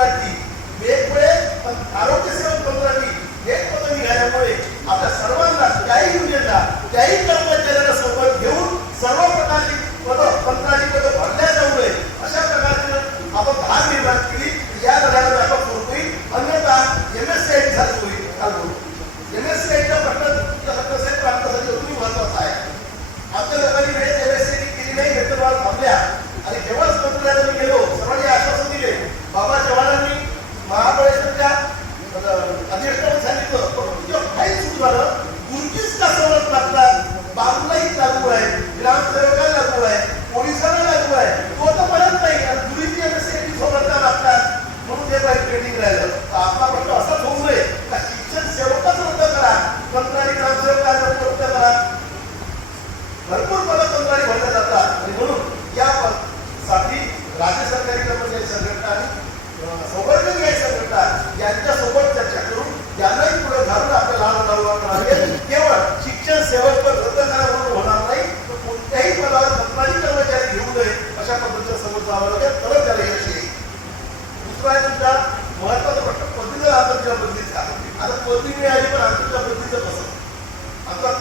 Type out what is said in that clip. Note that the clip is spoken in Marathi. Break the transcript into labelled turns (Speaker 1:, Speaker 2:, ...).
Speaker 1: राखली वेगवेगळे आरोग्य सेवा हे पद निघाल्यामुळे आता सर्वांना त्याही युनियनला त्याही कर्मचाऱ्यांना सोबत घेऊन सर्व प्रकारची पद पंत्राची पदं भरल्या जाऊ नये अशा प्रकारचं आपण धार निर्माण केली. या लढ्याला व्यापक होत होईल अन्यथा एम एस सी आय झाली होईल एम एस सी आयच्या प्रश्न सत्तासाहेब प्रांतासाठी महत्त्वाचा आहे. आमच्या लोकांनी वेळेस एम एस सी केली नाही घेतलं आणि जेव्हाच मंत्रालयाला गेलो अध्यक्षांनी सांगितलं पण उद्योग काहीच सुधारत गुरुजीच कासवत लागतात. बाजूलाही लागू आहे. ग्रामसेवकाला लागू आहे. पोलिसांना लागू आहे. तो तर पडत नाही. गुरुजी आणि लागतात. म्हणून ते बाईक ट्रेनिंग राहिलं. आपला प्रश्न असाच होऊ नये का शिक्षण सेवकच रद्द करा. कंत्रारी ग्रामसेवकाला रद्द करा. भरपूर पद कंत्रारी भरल्या जातात. आणि म्हणून या साठी राज्य सरकारी कर्मचारी संघटना आणि सौभाग्य घ्यायचं आम्हाला परत त्याला यश येईल दुसरा आहे तुमचा महत्त्वाचा प्रश्न पदवीचा हा तुमच्या पदवीचा आता पदवी मिळाली पण आमच्या पदवीचं कसं आता